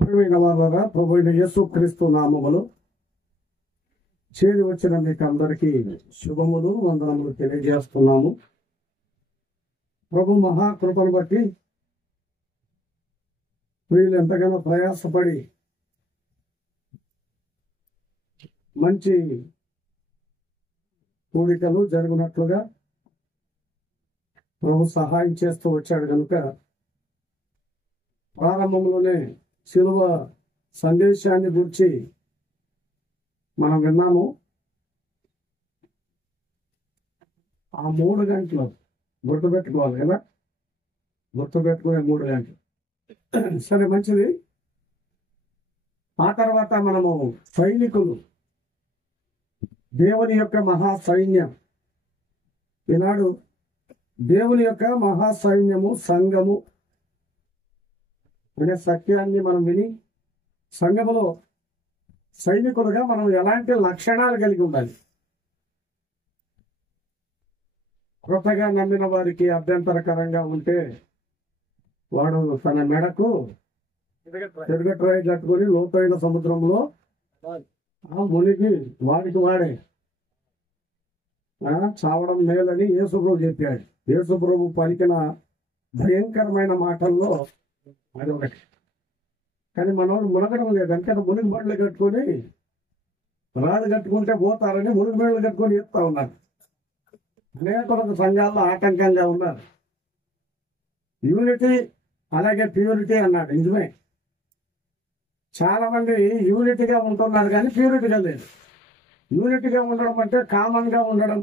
ప్రియమైన వారలారా, ప్రభు అయిన యేసుక్రీస్తు నామములో చేరి వచ్చిన మీకు అందరికీ శుభములు, వందనములు తెలియజేస్తున్నాము. ప్రభు మహాకృపను బట్టి వీళ్ళు ఎంతగానో ప్రయాసపడి మంచి కూడికలు జరుగునట్లుగా ప్రభు సహాయం చేస్తూ వచ్చాడు కనుక ప్రారంభంలోనే శిలువ సందేశాన్ని గురించి మనం విన్నాము. ఆ 3 గంటలు గుర్తుపెట్టుకోవాలి కదా, గుర్తుపెట్టుకునే 3 గంటలు. సరే, మంచిది. ఆ తర్వాత మనము సైనికులు, దేవుని యొక్క మహాసైన్యం. ఈనాడు దేవుని యొక్క మహాసైన్యము, సంఘము అనే సత్యాన్ని మనం విని సంఘములో సైనికులుగా మనం ఎలాంటి లక్షణాలు కలిగి ఉండాలి. కృతగా నమ్మిన వారికి అభ్యంతరకరంగా ఉంటే వాడు తన మెడకు తిరగట్రాయి కట్టుకొని లోతైన సముద్రంలో మునిగి వాడికి వాడే చావడం మేలని యేసుప్రభు చెప్పాడు. యేసుప్రభు పలికిన భయంకరమైన మాటల్లో అది ఒకటి. కానీ మనోడు మునగడం లేదు. అంటే మునిగి బండ్లు కట్టుకొని రాళ్ళు కట్టుకుంటే పోతారని మునిగి బండ్లు కట్టుకొని చెప్తా ఉన్నారు. అనేక సంఘాల్లో ఆటంకంగా ఉన్నారు. యూనిటీ అలాగే ప్యూరిటీ అన్నాడు. నిజమే, చాలా మంది యూనిటీగా ఉంటున్నారు కానీ ప్యూరిటీగా లేదు. యూనిటీగా ఉండడం అంటే కామన్ గా ఉండడం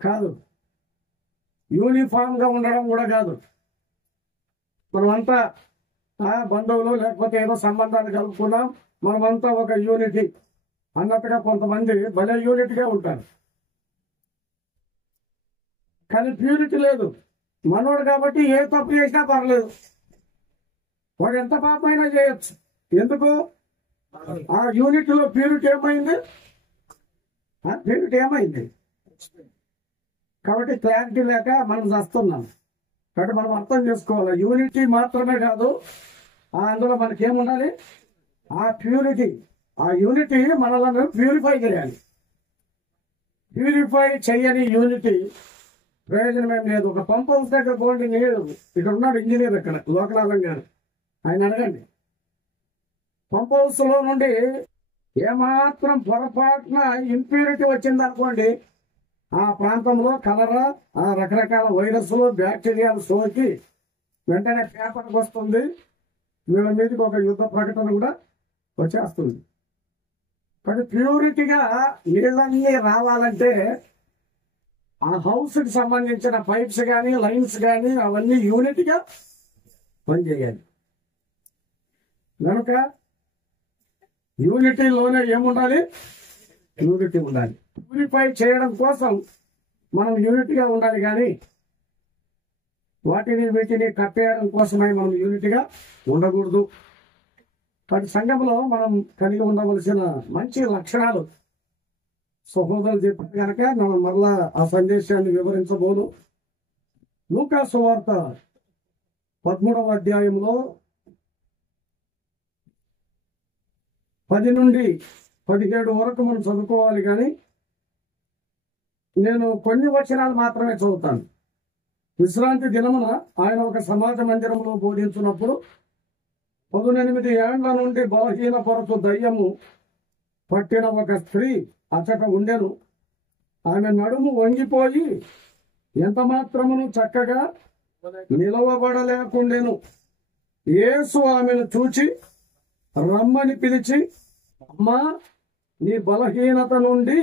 కాదు, యూనిఫామ్ గా ఉండడం కూడా కాదు. మనమంతా బంధువులు లేకపోతే ఏదో సంబంధాలు కలుపుకున్నాం, మనమంతా ఒక యూనిటీ అన్నట్టుగా కొంతమంది భలే యూనిటీగా ఉంటారు. కానీ ప్యూరిటీ లేదు. మనోడు కాబట్టి ఏ తప్పు చేసినా పర్లేదు, వాడు ఎంత పాపమైనా చేయొచ్చు. ఎందుకు? ఆ యూనిటీలో ప్యూరిటీ ఏమైంది? ప్యూరిటీ ఏమైంది? కాబట్టి క్లారిటీ లేక మనం చేస్తున్నాం. కాబట్టి మనం అర్థం చేసుకోవాలి, యూనిటీ మాత్రమే కాదు, అందులో మనకేముండాలి? ఆ ప్యూరిటీ. ఆ యూనిటీ మనల్ని ప్యూరిఫై చేయాలి. ప్యూరిఫై చేయని యూనిటీ ప్రయోజనం ఏం లేదు. ఒక పంప్ హౌస్ దగ్గర పోండి, నీరు ఇక్కడ ఉన్నాడు ఇంజనీర్, ఇక్కడ లోకనాథం గారు, ఆయన అడగండి. పంప్ హౌస్ లో నుండి ఏమాత్రం పొరపాటున ఇంప్యూరిటీ వచ్చింది అనుకోండి, ఆ ప్రాంతంలో కలరా రకరకాల వైరస్లు, బ్యాక్టీరియాలు సోకి వెంటనే పేపర్కి వస్తుంది, వీళ్ళ మీదకి ఒక యుద్ధ ప్రకటన కూడా వచ్చేస్తుంది. కానీ ప్యూరిటీగా నీళ్ళన్నీ రావాలంటే ఆ హౌస్ కి సంబంధించిన పైప్స్ కానీ లైన్స్ కానీ అవన్నీ యూనిట్గా పనిచేయాలి. కనుక యూనిటీలోనే ఏముండాలి? యూనిటీ ఉండాలి. ప్యూరిఫై చేయడం కోసం మనం యూనిటీగా ఉండాలి, కానీ వాటిని వీటిని కప్పేయడం కోసమై మనం యూనిటీగా ఉండకూడదు. కాబట్టి సంఘంలో మనం కలిగి ఉండవలసిన మంచి లక్షణాలు సహోదరులు చెప్పారు కనుక మనం మరలా ఆ సందేశాన్ని వివరించబోను. లూకా సువార్త 13వ అధ్యాయంలో 10 నుండి 17 వరకు మనం చదువుకోవాలి, కానీ నేను కొన్ని వచనాలు మాత్రమే చదువుతాను. విశ్రాంతి దినమున ఆయన ఒక సమాజ మందిరంలో బోధించినప్పుడు 18 ఏండ్ల నుండి బలహీనపరచు దయ్యము పట్టిన ఒక స్త్రీ అచట ఉండెను. ఆమె నడుము వంగిపోయి ఎంత మాత్రమును చక్కగా నిలవబడలేకుండెను. యేసు ఆమెను చూచి రమ్మని పిలిచి, అమ్మా, నీ బలహీనత నుండి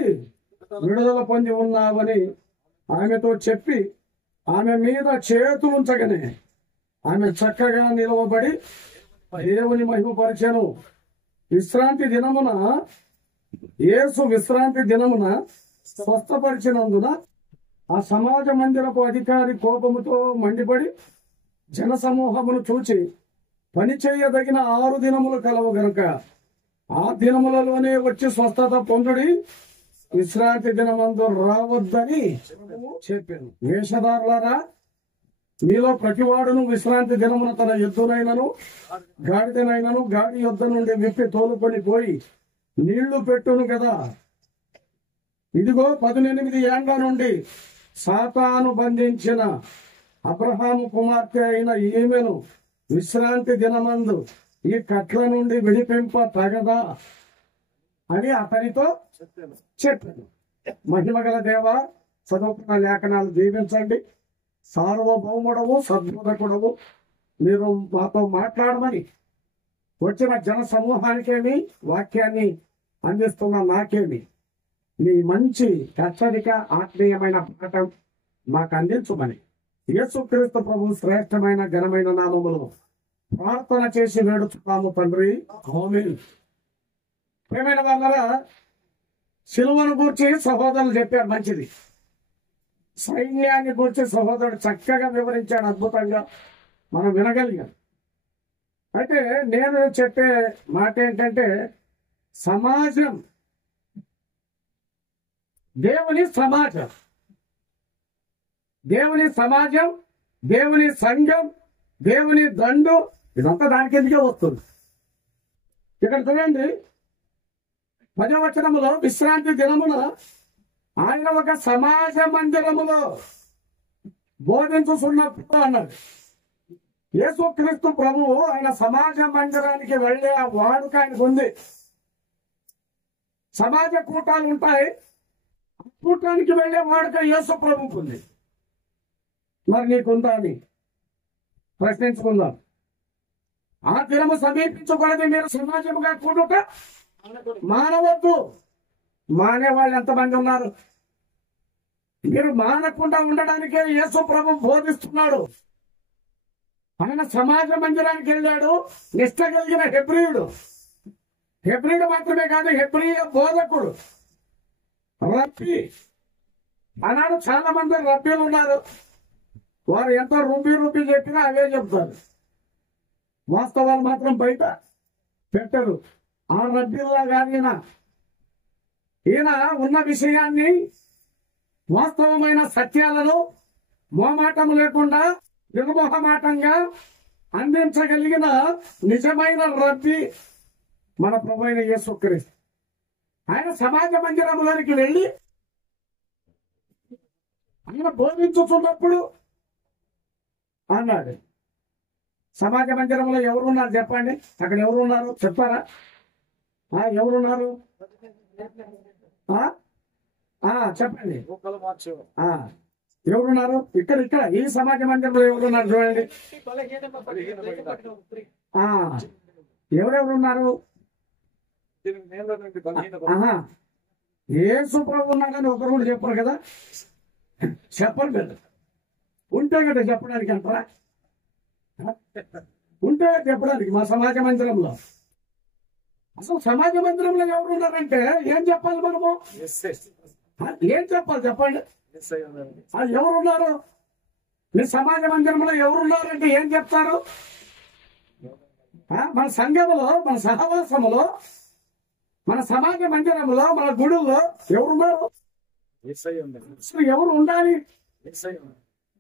విడుదల పొంది ఉన్నావని ఆమెతో చెప్పి ఆమె మీద చేతులుంచగానే ఆమె చక్కగా నిలవబడి దేవుని మహిమపరిచెను. యేసు విశ్రాంతి దినమున స్వస్థపరిచినందున ఆ సమాజ మందిరపు అధికారి కోపముతో మండిపడి జనసమూహమును చూచి, పని చేయదగిన 6 దినములు కలవు గనుక ఆ దినములలోనే వచ్చి స్వస్థత పొందుడి, విశ్రాంతి దినమందు రావద్దని చెప్పాను. వేషధారులారా, మీలో ప్రతివాడును విశ్రాంతి దినమున తన ఎద్దునైనను గాడిదనైనను గాడి యొద్ద నుండి విప్పి తోలుకొని పోయి నీళ్లు పెట్టును కదా. ఇదిగో 18 ఏండ్ల నుండి సాతాను బంధించిన అబ్రహాము కుమార్తె అయిన ఈమెను విశ్రాంతి దినమందు ఈ కట్ల నుండి విడిపింప తగదా అని అతనితో చెప్పాను. మహిమగల దేవ, చదువుకున్న లేఖనాలు దీవించండి. సార్వభౌముడవు, సద్బోధకుడవు, మీరు మాతో మాట్లాడమని వచ్చిన జన సమూహానికేమి, వాక్యాన్ని అందిస్తున్న నాకేమి మీ మంచి హెచ్చరిక, ఆత్మీయమైన పాఠం మాకు అందించమని యేసుక్రీస్తు ప్రభు శ్రేష్టమైన ఘనమైన నామములో ప్రార్థన చేసి వేడుచున్నాము తండ్రి, ఆమేన్. ప్రియమైన వాళ్ళరా, సిలువను గూర్చి సహోదరులు చెప్పారు మంచిది. సైన్యాన్ని గూర్చి సహోదరుడు చక్కగా వివరించాడు, అద్భుతంగా మనం వినగలిగాం. అయితే నేను చెప్పే మాట ఏంటంటే, సమాజం, దేవుని సమాజం, దేవుని సమాజం, దేవుని సంఘం, దేవుని దండు, ఇదంతా దానికి ఎందుకే వస్తుంది. ఇక్కడ చూడండి, 10వ వచనములో విశ్రాంతి దినమున ఆయన ఒక సమాజ మందిరములో బోధించుతున్నప్పుడు అన్నాడు. యేసుక్రీస్తు ప్రభువు ఆయన సమాజ మందిరానికి వెళ్లే ఆ వాడుక ఆయనకు ఉంది. సమాజ కూటాలు ఉంటాయి, ఆ కూటానికి వెళ్లే వాడుక యేసు ప్రభువుకు ఉంది. మరి నీకుందా అని ప్రశ్నించుకుందాం. ఆ దినము సమీపించకూడదు, మీరు సమాజముగా కూడుట మానవద్దు. మానే వాళ్ళు ఎంతమంది ఉన్నారు? మీరు మానకుండా ఉండడానికే యేసు ప్రభు బోధిస్తున్నాడు. ఆయన సమాజ మందిరానికి వెళ్ళాడు. నిష్ట కలిగిన హెబ్రీయుడు మాత్రమే కాదు, హెబ్రీయ బోధకుడు, రబ్బీ. ఆనాడు చాలా మంది రబ్బీలు ఉన్నారు. వారు ఎంతో రూపీ చెప్పినా అవే చెప్తారు, వాస్తవాలు మాత్రం బయట పెట్టరు. ఆ రబ్బీల్లాగా ఈయన ఉన్న విషయాన్ని, వాస్తవమైన సత్యాలను మోమాటం లేకుండా నిర్మోహమాటంగా అందించగలిగిన నిజమైన రబ్బీ మన ప్రభువైన యేసుక్రీస్తు. ఆయన సమాజ మందిరంలోనికి వెళ్ళి ఆయన బోధించుతున్నప్పుడు అన్నాడు, సమాజ మందిరంలో ఎవరున్నారు చెప్పండి? అక్కడ ఎవరున్నారు చెప్పారా? ఎవరున్నారు చెప్పండి. ఎవరున్నారు? ఇక్కడ ఈ సమాజ మందిరంలో ఎవరున్నారు చూడండి. ఎవరెవరున్నారు? యేసు ప్రభు ఉన్నాడని ఒకరు కూడా చెప్పరు కదా, చెప్పరు కదా. ఉంటే కదా చెప్పడానికి అంటారా? ఉంటే చెప్పడానికి. మా సమాజ మందిరంలో అసలు సమాజ మందిరంలో ఎవరున్నారంటే ఏం చెప్పాలి మనము? ఏం చెప్పాలి చెప్పండి? ఎవరున్నారు? మీ సమాజ మందిరంలో ఎవరున్నారంటే ఏం చెప్తారు? మన సంఘములో, మన సహవాసములో, మన సమాజ మందిరంలో, మన గుడుల్లో ఎవరున్నారు? అసలు ఎవరు ఉండాలి?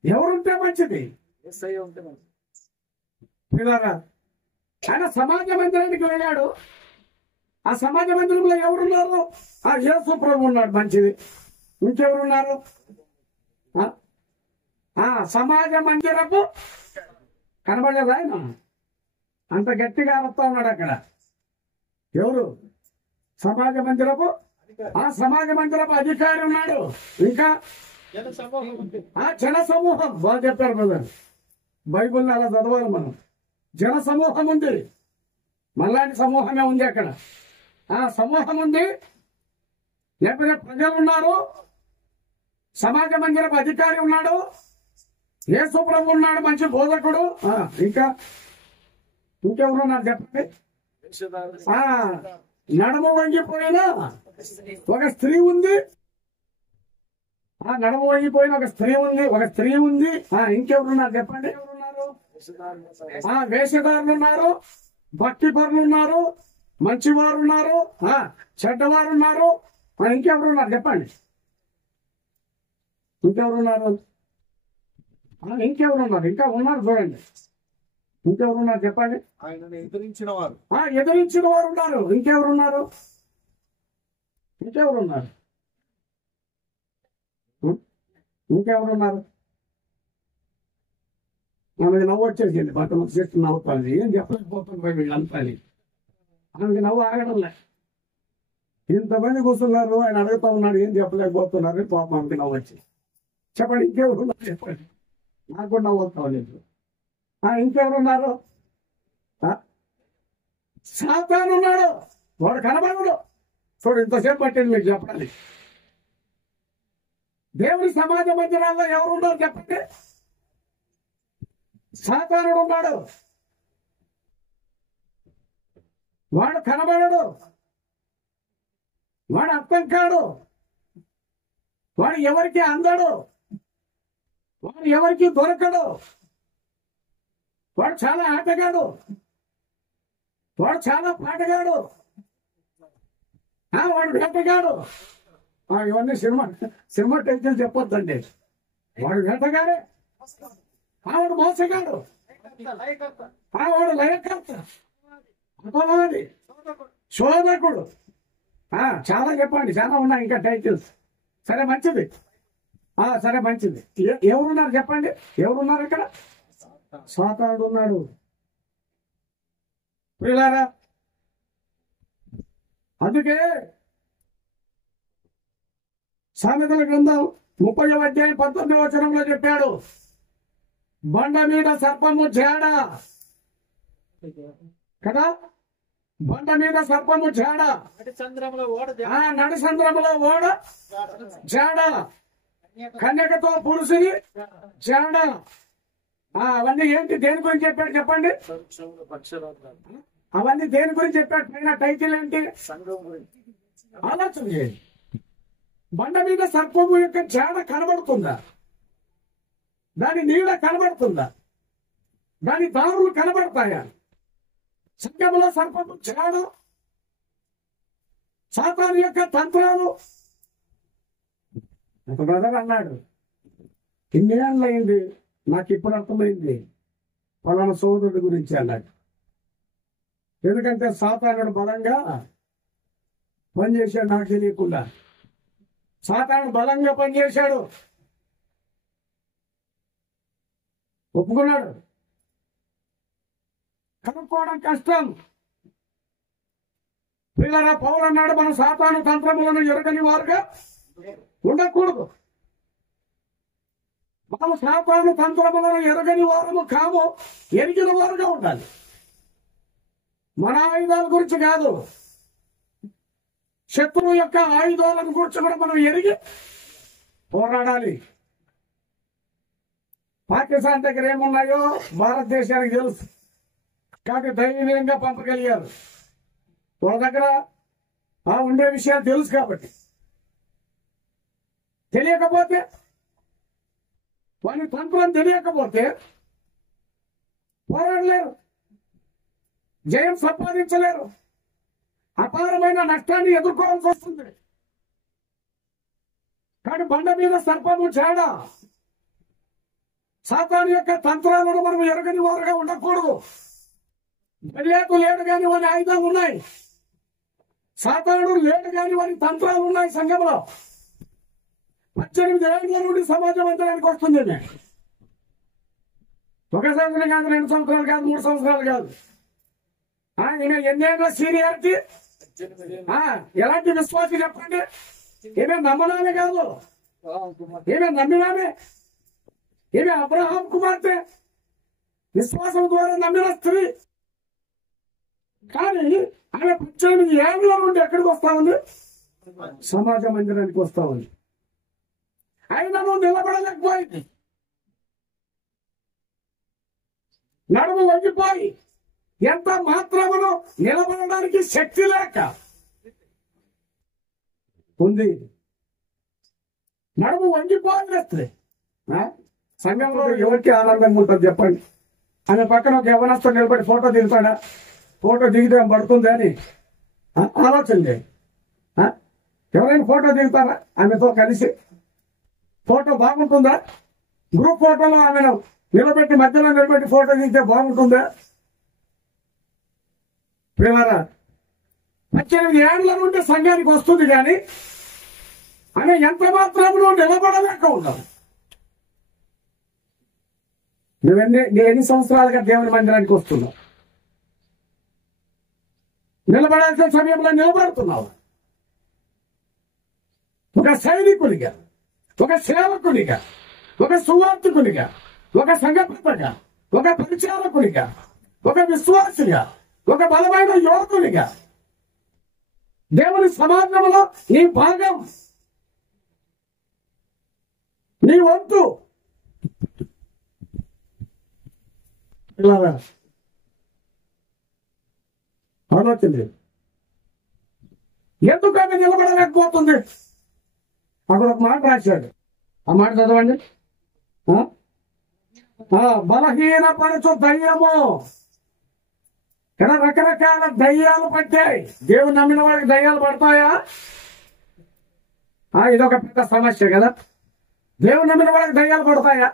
ఎవరుంటే మంచిది? ఆయన సమాజ మందిరానికి వెళ్ళాడు. ఆ సమాజ మందిరంలో ఎవరున్నారు? యేసు ప్రభు ఉన్నాడు, మంచిది. ఇంకెవరున్నారు? సమాజ మందిరపు కనబడలేదు. ఆయన అంత గట్టిగా అరుస్తా ఉన్నాడు అక్కడ. ఎవరు? సమాజ మందిరపు సమాజ మందిరపు అధికారి ఉన్నాడు. ఇంకా జన సమూహం. బాగా చెప్పారు బ్రదర్, బైబుల్ని అలా చదవాలి మనం. జన సమూహం ఉంది, మళ్ళాంటి సమూహమే ఉంది అక్కడ. సమూహం ఉంది, లేకపోతే ప్రజలు ఉన్నారు, సమాజ మందిరపు అధికారి ఉన్నాడు, యేసు ప్రభు ఉన్నాడు, మంచి బోధకుడు. ఇంకెవరున్నారు చెప్పండి? నడుము వంగిపోయిన ఒక స్త్రీ ఉంది. నడుము వంగిపోయిన ఒక స్త్రీ ఉంది. ఇంకెవరున్నారు చెప్పండి? ఎవరున్నారు? వేషధారులు ఉన్నారు, భక్తి పరులు ఉన్నారు, మంచివారు ఉన్నారు, చెడ్డవారు ఉన్నారు. ఇంకెవరున్నారు చెప్పండి? ఇంకెవరున్నారు? ఇంకెవరున్నారు? ఇంకా ఉన్నారు చూడండి. ఇంకెవరున్నారు చెప్పండి. ఆయనను ఎదిరించిన వారు ఎదిరించిన వారు ఉన్నారు. ఇంకెవరున్నారు? ఇంకెవరున్నారు? ఇంకెవరున్నారు? ఆమెకి నవ్వు వచ్చేసింది. పక్కన చెట్టు నవ్వుతుంది. ఏం చెప్పలేకపోతుంది వీళ్ళంతా. ఆమెకి నవ్వు ఆగడంలే. ఇంతమంది కూర్చున్నారు, ఆయన అడుగుతా ఉన్నాడు, ఏం చెప్పలేకపోతున్నారు. పాపం ఆమెకి నవ్వు వచ్చింది. చెప్పండి ఇంకెవరున్నారు? చెప్పండి. నాకు కూడా నవ్వు వస్తా లేదు. ఇంకెవరున్నారు? సాతాను ఉన్నాడు. వాడు కనబడడు. చూడు, ఇంతసేపు పట్టింది మీకు చెప్పాలి. దేవుని సమాజ మందిరాల్లో ఎవరున్నారు చెప్పండి? సాతానుడు ఉన్నాడు. వాడు కనబడడు. వాడు అర్థం కాడు. వాడు ఎవరికి అందడు. వాడు ఎవరికి దొరకడు. వాడు చాలా ఆటగాడు. వాడు చాలా పాటగాడు. వాడు వేటగాడు. ఇవన్నీ సినిమా టెన్షన్ చెప్పొద్దండి. వాడు వేటగాడే. వాడు మోసగాడు. వాడు లయకర్త, అపవాది, శోధకుడు. చాలా చెప్పండి, చాలా ఉన్నాయి ఇంకా టైటిల్స్. సరే మంచిది. సరే మంచిది. ఎవరున్నారు చెప్పండి? ఎవరున్నారు ఇక్కడ? సాతానుడు ఉన్నాడు. ప్రియులారా, అందుకే సామెతల గ్రంథం 30వ అధ్యాయం 19వ వచనంలో చెప్పాడు, బండ మీద సర్పము జాడ కదా. బండ మీద సర్పము జాడ, నడి సంద్రములో ఓడ జాడ, కన్యకతో పురుషుని జాడ. అవన్నీ ఏంటి? దేని గురించి చెప్పాడు చెప్పండి? అవన్నీ దేని గురించి చెప్పాడు? పైన టైటిల్ ఏంటి? ఆలోచన చేయండి. బండ మీద సర్పము యొక్క జాడ కనబడుతుందా? దాని నీడ కనబడుతుందా? దాని దారులు కనబడతాయా? సంఘంలో సర్పము జాడ, సాతాను యొక్క తంత్రాలు. ఒక బ్రదర్ అన్నాడు, ఇన్నేళ్ళయింది నాకు ఇప్పుడు అర్థమైంది పలానా సోదరుడి గురించి అన్నాడు. ఎందుకంటే సాతానుడు బలంగా పనిచేశాడు. నాకు తెలియకుండా సాతానుడు బలంగా పనిచేశాడు. ఒప్పుకున్నాడు. కనుక్కోవడం కష్టం. పిల్లరా, పౌలు అన్నాడు, మనం సాతాను తంత్రములను ఎరగని వారుగా ఉండకూడదు. మనం సాతాను తంత్రములను ఎరగని వారము కాము, ఎరిగిన వారుగా ఉండాలి. మన ఆయుధాల గురించి కాదు, శత్రువు యొక్క ఆయుధాలను గురించి కూడా మనం ఎరిగి పోరాడాలి. పాకిస్తాన్ దగ్గర ఏమున్నాయో భారతదేశానికి తెలుసు కాబట్టి ధైర్యంగా పంపగలిగారు. వాళ్ళ దగ్గర ఉండే విషయాలు తెలుసు కాబట్టి. తెలియకపోతే, వాని తంత్రం తెలియకపోతే పోరాడలేరు, జయం సంపాదించలేరు, అపారమైన నష్టాన్ని ఎదుర్కోవాల్సి వస్తుంది. కానీ బండ మీద సర్పము జాడ, సాతాను యొక్క తంత్రాలను మనం ఎరగని వారుగా ఉండకూడదు. గలియాతు లేడు కాని వారి ఆయుధాలు ఉన్నాయి. సాతానుడు లేడు కాని వారి తంత్రాలు ఉన్నాయి. సంఘంలో 18 ఏళ్ల నుండి సమాజం అంతడానికి వస్తుంది. ఒక సంవత్సరం కాదు, 2 సంవత్సరాలు కాదు, 3 సంవత్సరాలు కాదు. ఈయన ఎన్నేళ్ళ సీనియారిటీ, ఎలాంటి విశ్వాసం చెప్పండి. ఏమే నమ్మనామే కాదు, ఏమే నమ్మినామే. ఏమే అబ్రహాం కుమార్తె, విశ్వాసం ద్వారా నమ్మిన స్త్రీ. కానీ ఆమె 18 ఏళ్ల నుండి ఎక్కడికి వస్తా ఉంది? సమాజ మందిరానికి వస్తా ఉంది. అయినను నిలబడలేకపోయింది. నడుము వంగిపోయి ఎంత మాత్రమును నిలబడడానికి శక్తి లేక ఉంది. నడుము వంగిపోయి సంఘంలో ఎవరికి ఆనందంగా ఉంటుంది చెప్పండి? ఆమె పక్కన ఒక యవనస్తుడు నిలబడి ఫోటో దిగుతాడా? ఫోటో దిగితే పడుతుంది అని ఆలోచన చేయండి. ఎవరైనా ఫోటో దిగుతారా? ఆమెతో కలిసి ఫోటో బాగుంటుందా? గ్రూప్ ఫోటోలో ఆమెను నిలబెట్టి మధ్యలో నిలబెట్టి ఫోటో తీస్తే బాగుంటుందా? ప్రేమరా 18 ఏళ్ల నుండి సంఘానికి వస్తుంది కానీ ఆమె ఎంత మాత్రంలో నిలబడలేక ఉన్నావు. నువ్వు ఎన్ని సంవత్సరాలుగా దేవుని మందిరానికి వస్తున్నావు? నిలబడాల్సిన సమయంలో నిలబడుతున్నావు. ఒక సైనికునిగా, ఒక సేవకునిగా, ఒక సువార్తికునిగా, ఒక సంఘటనగా, ఒక పరిచారకునిగా, ఒక విశ్వాసిగా, ఒక బలమైన యువకునిగా దేవుని సమాజంలో నీ భాగం, నీ వంతు. ఆలోచన ఎందుకు ఆమె నిలబడలేకపోతుంది? అక్కడ ఒక మాట రాశాడు, ఆ మాట చదవండి. బలహీనపరచు దయ్యము. ఇక్కడ రకరకాల దయ్యాలు పట్టాయి. దేవుని నమ్మిన వాడికి దయ్యాలు పడతాయా? ఇదొక పెద్ద సమస్య కదా. దేవుని నమ్మిన వాడికి దయ్యాలు పడతాయా?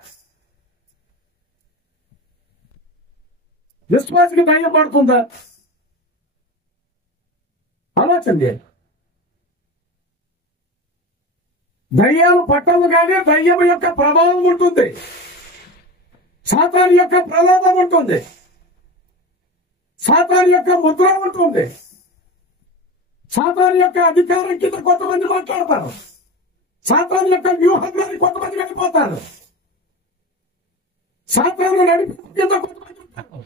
విశ్వాసికి దయ్యం పడుతుందా? ఆలోచన చేయండి. దయ్యాలు పట్టము కానీ దయ్యం యొక్క ప్రభావం ఉంటుంది, సాతాను యొక్క ప్రలోభం ఉంటుంది, సాతాను యొక్క ముద్ర ఉంటుంది, సాతాను యొక్క అధికారం కింద కొంతమంది మాట్లాడతారు, సాతాను యొక్క వ్యూహంలోని కొంతమంది వెళ్ళిపోతారు, సాతాను నడిపి కింద కొంతమంది ఉంటారు,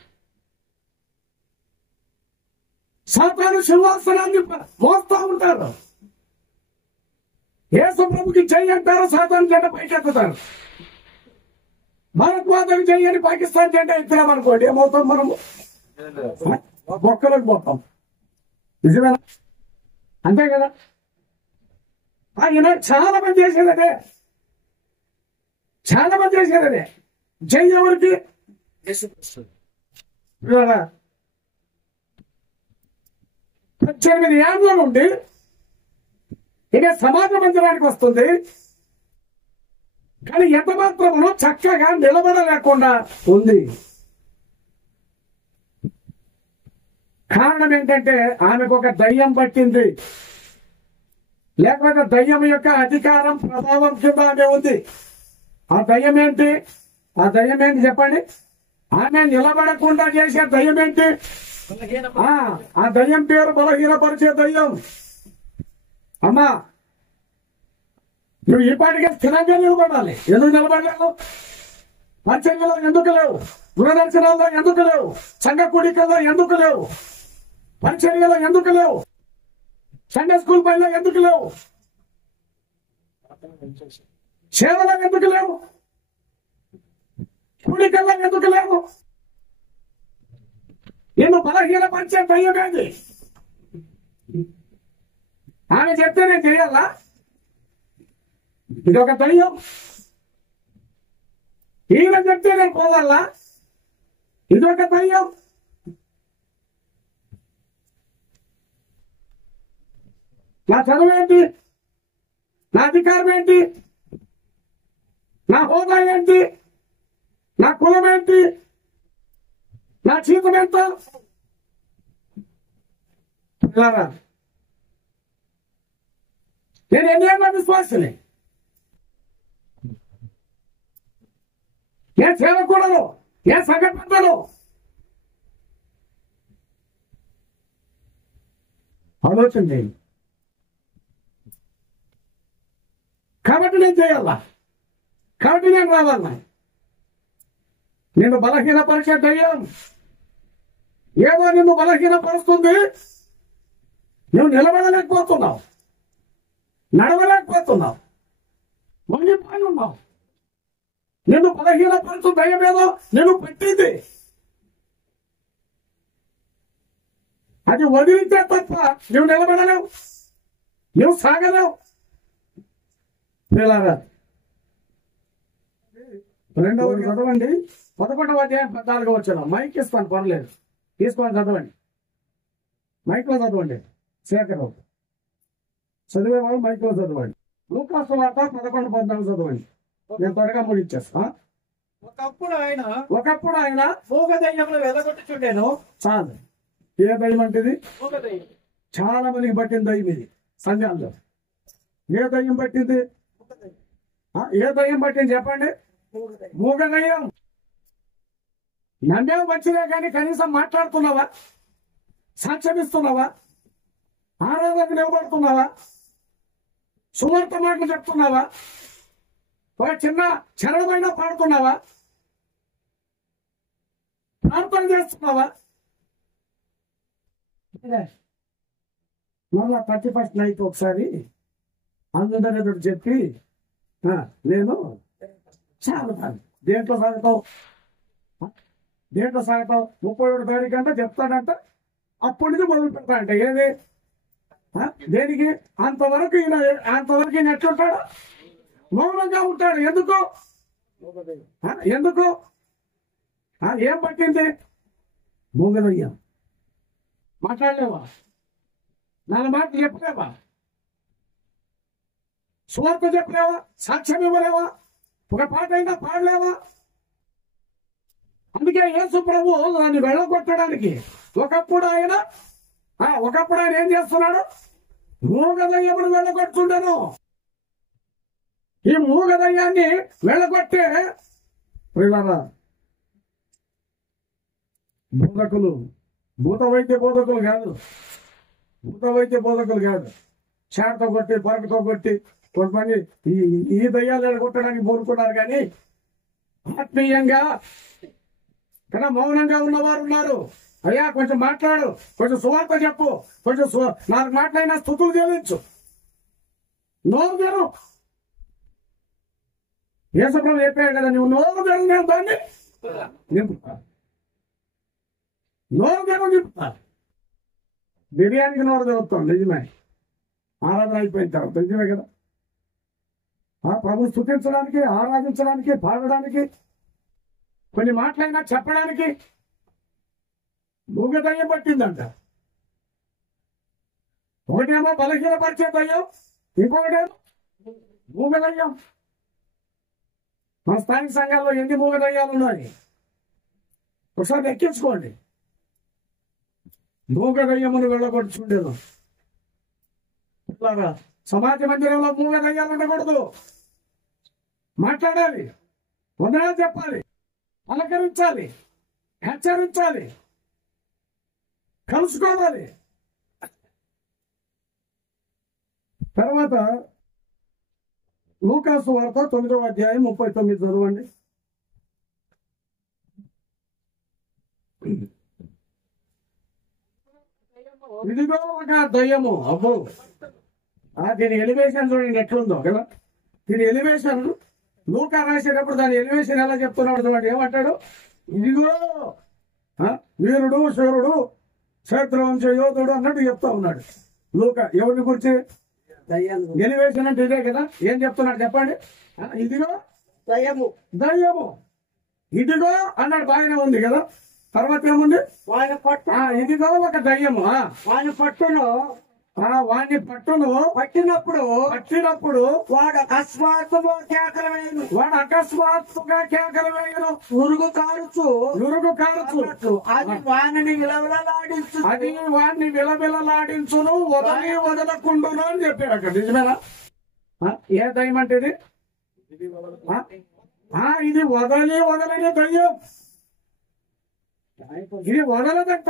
సాతాను సింహాసనాన్ని మోస్తా ఉంటారు. యేసు ప్రభుకి జై అంటారు, సాతాను జెండా పైకెత్తుతారు. భారత్ మాతకి జై అని పాకిస్తాన్ జెండా ఎత్తినామనుకోండి, ఏమవుతాం? మనము బొక్కలకు పోతాం. నిజమేనా? అంతే కదా. ఈయన చాలా మంది చేసేదనే, చాలా మంది చేసేదనే. జై ఎవరికి? 18 ఏళ్ల నుండి ఇక సమాజ మందిరానికి వస్తుంది కానీ ఎంత మాత్రమును చక్కగా నిలబడలేకుండా ఉంది. కారణం ఏంటంటే ఆమెకు ఒక దయ్యం పట్టింది, లేకపోతే దయ్యం యొక్క అధికారం ప్రభావం కింద ఆమె ఉంది. ఆ దయ్యం ఏంటి? ఆ దయ్యం ఏంటి చెప్పండి? ఆమె నిలబడకుండా చేసే దయ్యం ఏంటి? ఆ దయ్యం పేరు బలహీనపరిచే దయ్యం. అమ్మా, నువ్వు ఈ పాటిగా స్థిరంగా నిలబడాలి. ఎందుకు నిలబడలేవు? పరిచర్యలో ఎందుకు లేవు? గృహదర్శనాల్లో ఎందుకు లేవు? సంఘ కూడికల్లో ఎందుకు లేవు? పరిచర్యలో ఎందుకు లేవు? సండే స్కూల్ పైన ఎందుకు లేవు? సేవలో ఎందుకు లేవు? కూడికల్లో ఎందుకు లేవు? నేను బలహీనపరిచే దయ్యం ఏది? ఆమె చెప్తే నేను చేయాలా? ఇదొక దయ్యం. ఈయన చెప్తే నేను పోవాలా? ఇదొక దయ్యం. నా చదువు ఏంటి? నా అధికారం ఏంటి? నా హోదా ఏంటి? నా కులం ఏంటి? నా జీతం ఎంత? నేను ఎన్నేళ్ళ విశ్వాసని, ఏ సేవకుడను, ఏ సంఘటనలో ఆలోచన చేయండి. కాబట్టి నేను చేయాలా? కాబట్టి నేను రావాలా? నిన్ను బలహీనపరిచే దయ్యం ఏదో నిన్ను బలహీనపరుస్తుంది. నువ్వు నిలబడలేకపోతున్నావు, నడవలేకపోతున్నావు, వంగిపోయి ఉన్నావు. నిన్ను బలహీనపరచు దయ్యం ఏదో నిన్ను పట్టింది. అది వదిలితే తప్ప నువ్వు నిలబడలేవు, నువ్వు సాగలేవు. రెండవ చదవండి, 11వ అధ్యాయం 14వ వచనం. మైక్ ఇస్తాను, పర్లేదు, తీసుకొని చదవండి. మైక్లో చదవండి. శేఖర్ చదివేవాళ్ళు మైక్లో చదవండి. లూకా సువార్త 11:14 చదవండి. నేను త్వరగా ముగించేస్తా. ఒకప్పుడు ఆయన ఒకప్పుడు ఆయన మూగ దయ్యములు వెలగొట్టుచుండెను. చాలు. ఏ దయ్యం అంటే ఇది? మూగ దయ్యం. చాలా మందికి పట్టిన దయ్యం ఇది సంఘాల్లో. ఏ దయ్యం పట్టింది? ఏ దయ్యం పట్టింది చెప్పండి? మూగ దయ్యం. నన్నే మంచిదే కానీ కనీసం మాట్లాడుతున్నావా? సాక్ష్యమిస్తున్నావా? ఆరాధనకు నిలబడుతున్నావా? సువార్త మాటలు చెప్తున్నావా? ఒక చిన్న చరణమైనా పాడుతున్నావా? ప్రార్థన చేస్తున్నావా? మళ్ళా 31st నైట్ ఒకసారి అందరితో చెప్పి నేను సాగుతాను. దేంట్లో సాగుతావు? 31 తారీఖు అంటే చెప్తాడంట. అప్పటి నుంచి మొదలు పెడతాడంట. ఏది? దేనికి? అంతవరకు ఈయన ఎట్లుంటాడు? మౌనంగా ఉంటాడు. ఎందుకు? ఎందుకు? ఏం పట్టింది? మూగదయ్యం. మాట్లాడలేవా? 4 మాటలు చెప్పలేవా? సువార్త చెప్పలేవా? సాక్ష్యం ఇవ్వలేవా? ఒక పాట అయినా పాడలేవా? అందుకే యేసు ప్రభు దాన్ని వెళ్ళగొట్టడానికి ఒకప్పుడు ఆయన ఏం చేస్తున్నాడు? మూగదయ్యమును వెళ్ళగొట్టుకుంటాను. ఈ మూగదయ్యాన్ని వెళ్ళగొట్టే బోధకులు, భూత వైద్య బోధకులు కాదు. చాటతో కొట్టి, పరకతో కొట్టి కొంతమంది ఈ దయ్యాలు వెళ్ళగొట్టడానికి కోరుకున్నారు. కానీ ఆత్మీయంగా కదా మౌనంగా ఉన్నవారు ఉన్నారు. అయ్యా కొంచెం మాట్లాడు, కొంచెం సువార్త చెప్పు, కొంచెం 4 మాటలైనా స్తుతులు చెల్లించు. నోరు తెరు. యేసుప్రభు చెప్పాడు కదా, నువ్వు నోరు తెరు, నేను దాన్ని నింపుతా. నోరు తెరు నింపుతా. బిర్యానీకి నోరు తెరుస్తాం, నిజమే. ఆరాధన అయిపోయిన తర్వాత నిజమే కదా. ప్రభు స్తుతించడానికి, ఆరాధించడానికి, పాడడానికి, కొన్ని మాటలైనా చెప్పడానికి మూగదయ్యం పట్టిందంట. ఒకటేమో బలహీనపరిచే దయ్యం, ఇంకొకటేమో మూగదయ్యం. మన స్థానిక సంఘాల్లో ఎన్ని మూగదయ్యాలు ఉన్నాయి ఒకసారి ఎక్కించుకోండి. మూగదయ్యమును వెళ్ళగొట్టుకుండేది. సమాజ మందిరంలో మూగదయ్యాలు ఉండకూడదు. మాట్లాడాలి, వందనాలు చెప్పాలి, అలంకరించాలి, హెచ్చరించాలి, కలుసుకోవాలి. తర్వాత లూకాసు వార్త 9వ అధ్యాయం 39 చదవండి. ఇదిగో ఒక దయ్యము. అబ్బో, దీని ఎలివేషన్ చూడండి ఎట్లుందో కదా. దీని ఎలివేషన్ లూకా రాసేటప్పుడు దాని ఎలివేషన్ ఎలా చెప్తున్నాడు చూడండి. ఏమంటాడు? ఇదిగో వీరుడు, శూరుడు, క్షేత్రవంశ యోధుడు అన్నట్టు చెప్తా ఉన్నాడు లూకా. ఎవరిని గురించి? ఎలివేషన్ అంటే ఇదే కదా. ఏం చెప్తున్నాడు చెప్పండి? ఇదిగో దయ్యము. ఇదిగో అన్నాడు, బాగానే ఉంది కదా. తర్వాత ఏముంది? ఇదిగో ఒక దయ్యము. వాని పట్టును పట్టినప్పుడు వాడు అకస్మాత్తుగా కేకలు వేయను. నురుగు కారుచు అది వాణిని విలవిలలాడించును, వదలకుండును అని చెప్పాడు అక్కడ. నిజమేనా? ఏ దయ్యం అంటే ఇది? ఇది వదలని దయ్యం. ఇది వదలదంట,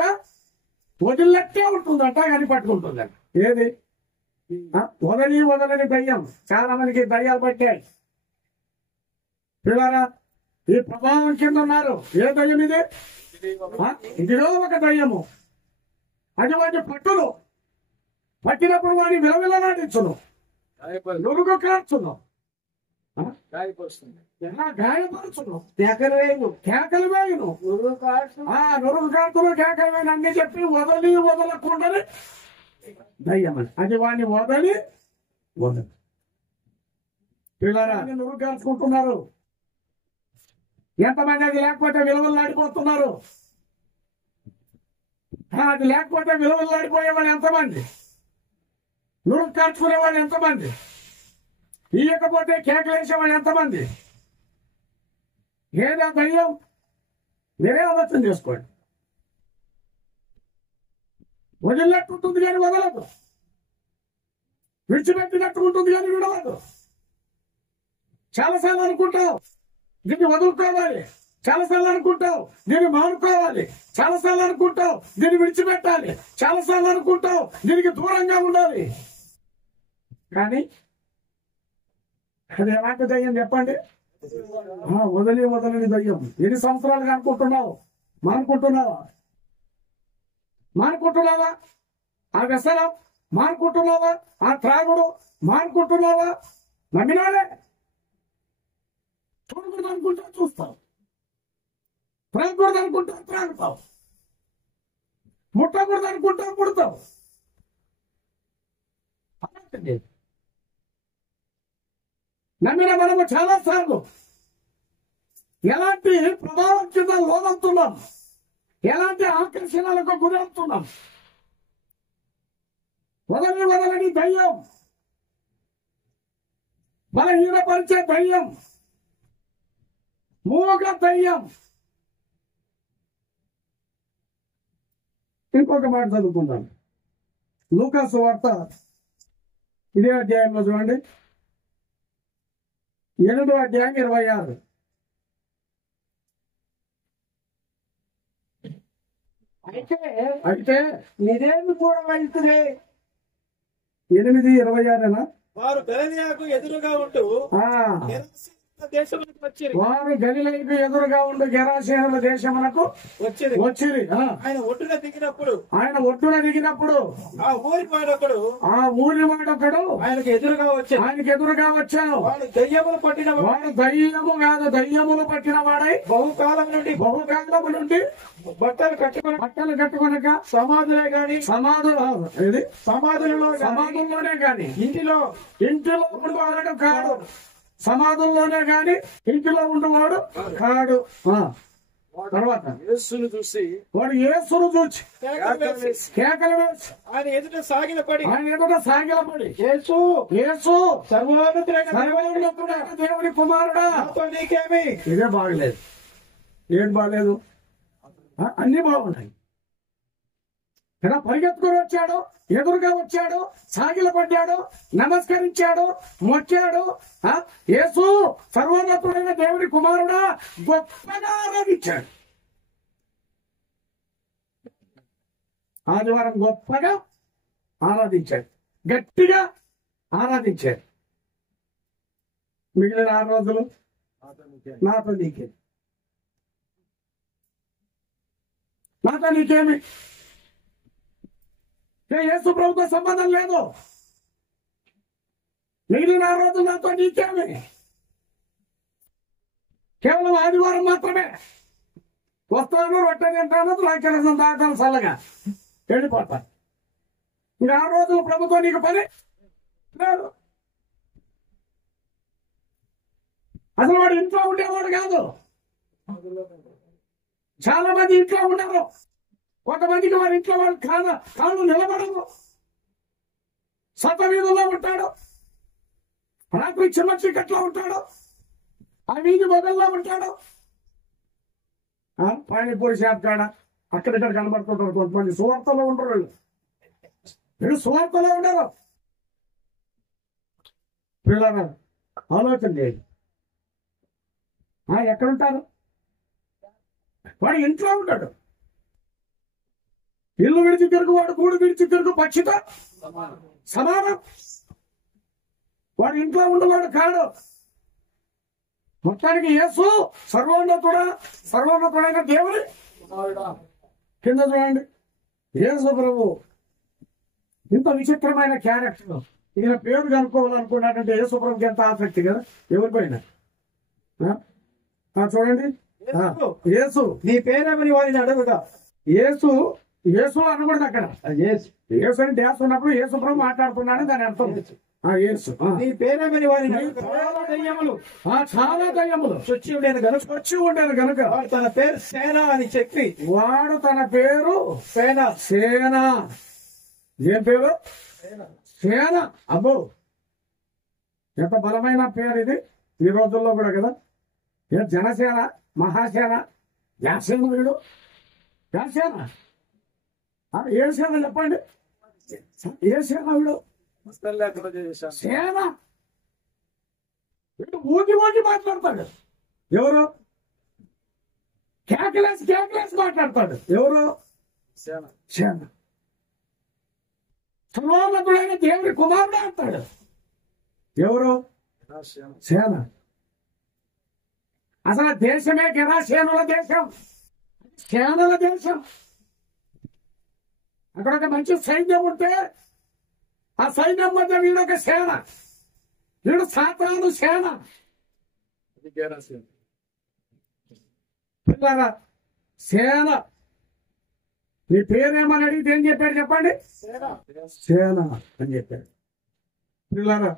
వదిలినట్టే ఉంటుందంట, కానీ పట్టుకుంటుందంట. ఏది? వదలని దయ్యం. చాలా మందికి దయ్యాలు పట్టాయి పిల్లరా. ఈ ప్రభావం కింద ఉన్నారు. ఏ దయ్యం ఇది? ఇదిలో ఒక దయ్యము. అది వాటి పట్టును పట్టినప్పుడు వాడిని విలవిలలాడించును, నురుగు కార్చును, గాయపరచును, కేకలు వేయును, నురుగు కాడుతును, కేకలు వేయను అన్ని చెప్పి వదలకుండానే దయ్యం అని. అది వాడిని వదలి పిల్లరా నురుగు కాల్చుకుంటున్నారు. ఎంతమంది అది లేకపోతే విలువలాడిపోతున్నారు? అది లేకపోతే విలువలాడిపోయే వాళ్ళు ఎంతమంది? నురుగు కార్చుకునే వాళ్ళు ఎంతమంది? ఇయ్యకపోతే కేకలేసే వాళ్ళు ఎంతమంది? ఏదా దయ్యం? మీరే ఆలోచన చేసుకోండి. వదిలినట్టు ఉంటుంది కానీ వదలదు, విడిచిపెట్టినట్టు ఉంటుంది కానీ విడవదు. చాలాసార్లు అనుకుంటావు దీన్ని వదులుకోవాలి, చాలాసార్లు అనుకుంటావు దీన్ని మానుకోవాలి, చాలాసార్లు అనుకుంటావు దీన్ని విడిచిపెట్టాలి, చాలాసార్లు అనుకుంటావు దీనికి దూరంగా ఉండాలి. కానీ అది ఎలాంటి దయ్యం చెప్పండి? వదలని దయ్యం. ఎన్ని సంవత్సరాలుగా అనుకుంటున్నావు? మానుకుంటున్నావా? ఆ వ్యసనం మానుకుంటున్నావా? ఆ త్రాగుడు మానుకుంటున్నావా? నమ్మినాలే. చూడకూడదు అనుకుంటా చూస్తావు, త్రాగకూడదు అనుకుంటా త్రాగుతావు, ముట్టకూడదు అనుకుంటా ముడతావు. నమ్మిన మనము చాలా సార్లు ఎలాంటి ప్రభావం కింద లోనవుతున్నాం, ఎలాంటి ఆకర్షణలకు గురవుతున్నాం. వదలని దయ్యం, బలహీనపరిచే దయ్యం, మూగ దయ్యం. ఇంకొక మాట చదువుకుందాం. లూకాసు వార్త ఇదే అధ్యాయంలో చూడండి, 8వ అధ్యాయం 26. అయితే మీరేమి కూడా వెళ్తుంది 8:26 వారు గలిలయకు ఎదురుగా ఉంటూ దేశములకు వచ్చిరి. వారు గలిలయకు ఎదురుగా ఉండు గెరాసేనుల దేశమునకు వచ్చిరి. ఆయన ఒడ్డున దిగినప్పుడు ఆ ఊరి వాడొకడు ఆయనకు ఎదురుగా వచ్చాను. వాడు దయ్యములు పట్టిన వాడై బహుకాలం నుండి బట్టలు కట్టుకొనక సమాధులలోనే గాని ఇంటిలో ఉండేవాడు కాడు. సమాధుల్లోనే గాని ఇంటిలో ఉండేవాడు కాడు. తర్వాత యేసును చూసి వాడు యేసును చూచి కేకలు వేసి ఆయన ఎదుట సాగిలపడి యేసు సర్వోన్నతుడైన దేవుని కుమారుడా, నీకేమి? ఇదే బాగలేదు. ఏం బాగలేదు? అన్ని బాగున్నాయి. ఇలా పరిగెత్తుకుని వచ్చాడు, ఎదురుగా వచ్చాడు, సాగిలపడ్డాడు, నమస్కరించాడు, మొక్కాడు. యేసు సర్వోన్నతుడైన దేవుడి కుమారుడా గొప్పగా ఆరాధించాడు. ఆదివారం గొప్పగా ఆరాధించాడు, గట్టిగా ఆరాధించాడు. మిగిలిన 6 రోజులు నాతో నీకేమి? యేసు ప్రభుతో సంబంధం లేదు. మిగిలిన 6 రోజులు నాతో నీకేమి? కేవలం ఆదివారం మాత్రమే వస్తాను, రొట్టె తింటాను, ద్రాక్షరసం తాగుతాను, చల్లగా వెళ్ళిపోతా. ఇంకా 6 రోజులు ప్రభుత్వం నీకు పని లేదు. అసలు వాడు ఇంట్లో ఉండేవాడు కాదు. చాలా మంది ఇంట్లో ఉండరు. కొంతమందికి వారి ఇంట్లో వాళ్ళు కాళ్ళు నిలబడదు. సత్త వీధుల్లో ఉంటాడు, రాత్రి చిన్న చీకట్లో ఉంటాడు, ఆ వీధి మొదల్లో ఉంటాడు. పానీపూరి షాప్ కాడ అక్కడిక్కడ కనబడుతుంటారు. కొంతమంది సువార్తలో ఉండరు. వీళ్ళు సువార్తలో ఉండరు. పిల్లలు ఆలోచన లేదు. ఎక్కడుంటారు? వాడు ఇంట్లో ఉంటాడు. ఇల్లు విడిచి తిరుగువాడు గూడు విడిచి తిరుగు పక్షితో సమానం. వాడు ఇంట్లో ఉండేవాడు కాడు. మొత్తానికి యేసు సర్వోన్నతుడైన దేవుని కింద చూడండి. యేసు ప్రభు ఇంత విచిత్రమైన క్యారెక్టర్. ఈయన పేరు కనుక్కోవాలనుకున్నాడంటే యేసు ప్రభుకి ఎంత ఆసక్తి కదా. ఎవరిపోయినా చూడండి. యేసు నీ పేరేమని వారిని అడుగుదా. యేసు అనకూడదు అక్కడ. యేసు అని డ్యాస్ ఉన్నప్పుడు యేసు ప్రభు మాట్లాడుతున్నాడని దాని అర్థం. యేసు నీ పేరేమని వారిని చాలా దయ్యములు వచ్చి ఉండేది గనుక వాడు తన పేరు సేన అని చెప్పి సేన. ఏం పేరు? సేన. అబ్బో, ఎంత బలమైన పేరు ఇది ఈ రోజుల్లో కూడా కదా. జనసేన మహాసేన యాసేన వీడు యాసేన ఏ సేన చెప్పండి ఏ సేన వీడు సేన వీడు ఊగి ఊగి మాట్లాడతాడు ఎవరు కేకలేసి మాట్లాడతాడు ఎవరు సేన సర్వోన్నతుడైన దేవుడి కుమారుడు అంటాడు ఎవరు సేన అసలు దేశమే గెరాసేనుల దేశం సేనల దేశం అక్కడ ఒక మంచి సైన్యం ఉంటే ఆ సైన్యం మధ్య వీడొక సేన వీడు సాతాను సేన పిల్లరా సేన నీ పేరేమని అడిగితే ఏం చెప్పాడు చెప్పండి సేన అని చెప్పాడు పిల్లరా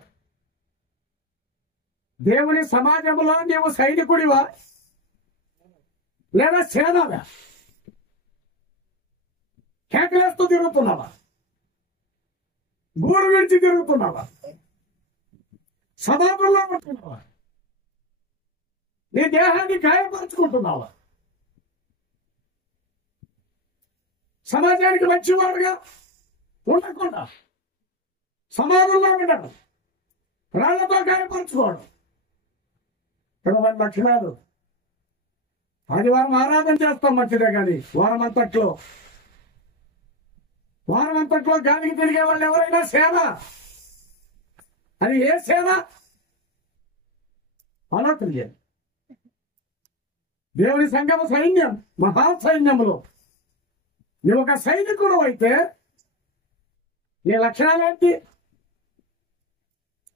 దేవుని సమాజంలో నీవు సైనికుడివా లేదా సేనవా కేకలేస్తూ తిరుగుతున్నావా గూడు విడిచి తిరుగుతున్నావా సమాజంలో ఉంటున్నావా నీ దేహాన్ని గాయపరుచుకుంటున్నావా సమాజానికి మంచివాడుగా ఉండకుండా సమాజంలో ఉండడం రాళ్లతో గాయపరచుకోవడం ఇక్కడ మన లక్షణాలు ఆదివారం ఆరాధన చేస్తాం మంచిదే కానీ వారం అంతట్లో గాలికి తిరిగే వాళ్ళు ఎవరైనా సేన అది ఏ సేన ఆలోచన చేయాలి దేవుని సంగమ సైన్యం మహా సైన్యములో నువ్వు ఒక సైనికుడు అయితే నీ లక్షణాలేంటి